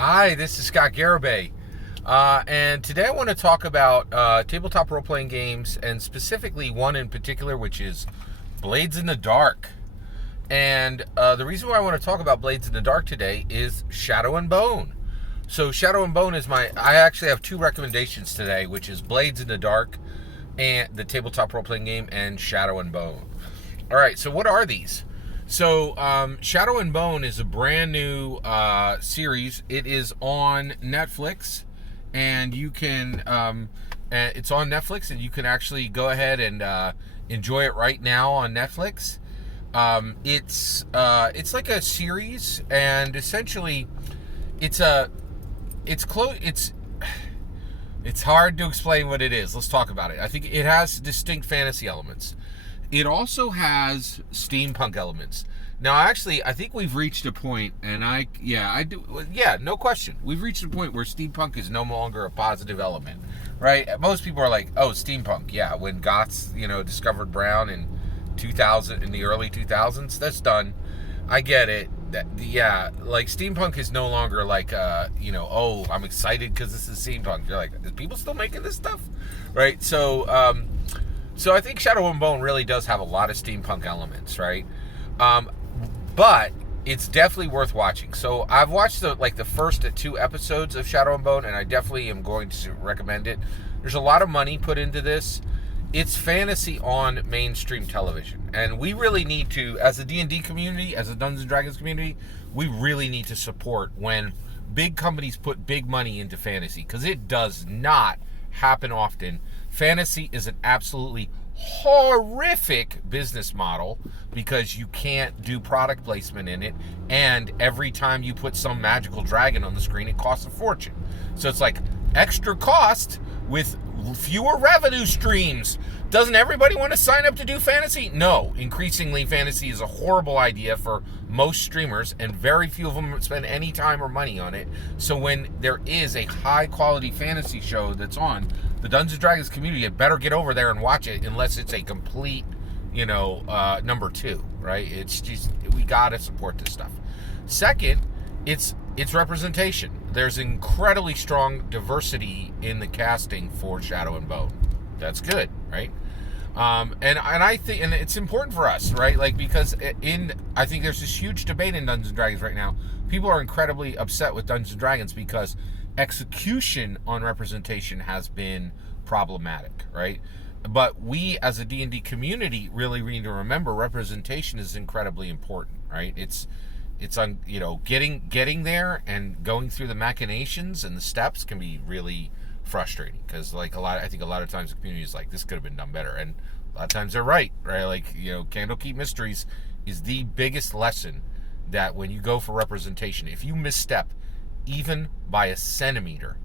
Hi, this is Scott Garibay, and today I want to talk about tabletop role-playing games, and specifically one in particular, which is Blades in the Dark. And the reason why I want to talk about Blades in the Dark today is Shadow and Bone. So Shadow and Bone is I actually have two recommendations today, which is Blades in the Dark, and the tabletop role-playing game, and Shadow and Bone. All right, so what are these? So, Shadow and Bone is a brand new series. It is on Netflix, and you can, it's on Netflix, and you can actually go ahead and enjoy it right now on Netflix. It's like a series, and essentially, it's hard to explain what it is. Let's talk about it. I think it has distinct fantasy elements. It also has steampunk elements. Now, actually, I think we've reached a point, and no question. We've reached a point where steampunk is no longer a positive element, right? Most people are like, oh, steampunk, yeah. When Goths, discovered brown in the early 2000s, that's done. I get it. Like steampunk is no longer like, oh, I'm excited because this is steampunk. You're like, is people still making this stuff, right? So I think Shadow and Bone really does have a lot of steampunk elements, right? But it's definitely worth watching. So I've watched the first two episodes of Shadow and Bone, and I definitely am going to recommend it. There's a lot of money put into this. It's fantasy on mainstream television, and we really need to, as a D&D community, as a Dungeons & Dragons community, we really need to support when big companies put big money into fantasy, because it does not happen often. Fantasy is an absolutely horrific business model because you can't do product placement in it, and every time you put some magical dragon on the screen, it costs a fortune. So it's like extra cost with fewer revenue streams. Doesn't everybody want to sign up to do fantasy? No. Increasingly, fantasy is a horrible idea for most streamers, and very few of them spend any time or money on it. So when there is a high-quality fantasy show that's on, the Dungeons & Dragons community had better get over there and watch it, unless it's a complete, number two, right? It's just, we gotta support this stuff. Second, it's representation. There's incredibly strong diversity in the casting for Shadow and Bone. That's good, right? And I think, and it's important for us, right? Like, because I think there's this huge debate in Dungeons & Dragons right now. People are incredibly upset with Dungeons & Dragons because execution on representation has been problematic, right? But we, as a D&D community, really need to remember representation is incredibly important, right? It's on, getting there and going through the machinations and the steps can be really frustrating, because I think a lot of times the community is like, this could have been done better, and a lot of times they're right? Like, Candlekeep Mysteries is the biggest lesson that when you go for representation, if you misstep even by a centimeter,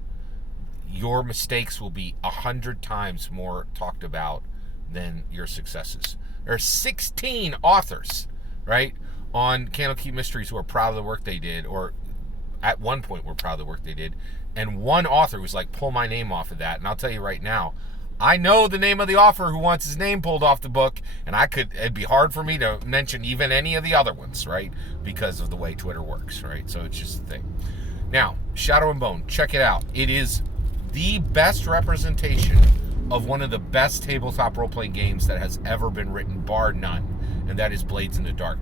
your mistakes will be 100 times more talked about than your successes. There are 16 authors, right, on Candlekeep Mysteries who are proud of the work they did, or at one point were proud of the work they did, and one author was like, pull my name off of that. And I'll tell you right now, I know the name of the author who wants his name pulled off the book, and it'd be hard for me to mention even any of the other ones, right, because of the way Twitter works, right? So it's just a thing. Now, Shadow and Bone, check it out. It is the best representation of one of the best tabletop role-playing games that has ever been written, bar none, and that is Blades in the Dark.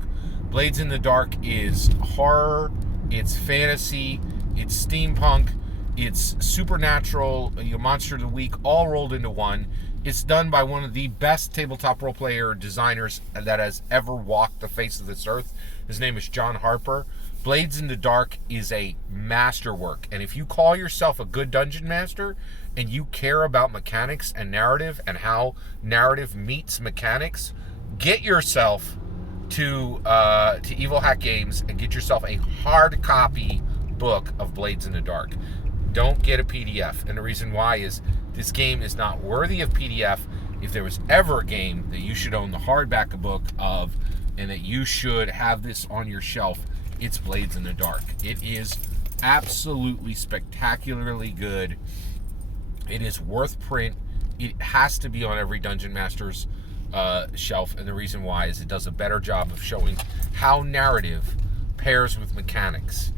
Blades in the Dark is horror, it's fantasy, it's steampunk, it's supernatural, monster of the week, all rolled into one. It's done by one of the best tabletop role-player designers that has ever walked the face of this earth. His name is John Harper. Blades in the Dark is a masterwork, and if you call yourself a good dungeon master and you care about mechanics and narrative and how narrative meets mechanics, get yourself to Evil Hat Games and get yourself a hard copy book of Blades in the Dark. Don't get a PDF, and the reason why is this game is not worthy of PDF. If there was ever a game that you should own the hardback book of, and that you should have this on your shelf, it's Blades in the Dark. It is absolutely spectacularly good. It is worth print. It has to be on every Dungeon Master's shelf, and the reason why is it does a better job of showing how narrative pairs with mechanics.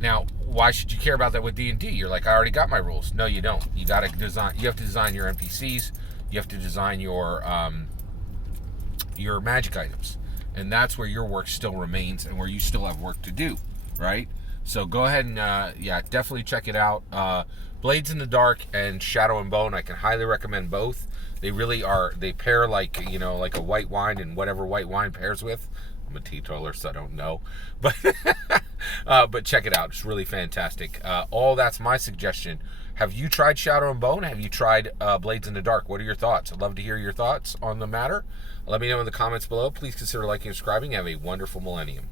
Now, why should you care about that with D&D? You're like, I already got my rules. No, you don't. You got to design. You have to design your NPCs. You have to design your magic items, and that's where your work still remains, and where you still have work to do, right? So go ahead and definitely check it out. Blades in the Dark and Shadow and Bone. I can highly recommend both. They really are. They pair like like a white wine, and whatever white wine pairs with. I'm a teetotaler, so I don't know, but but check it out. It's really fantastic. All that's my suggestion. Have you tried Shadow and Bone? Have you tried Blades in the Dark? What are your thoughts? I'd love to hear your thoughts on the matter. Let me know in the comments below. Please consider liking and subscribing. Have a wonderful millennium.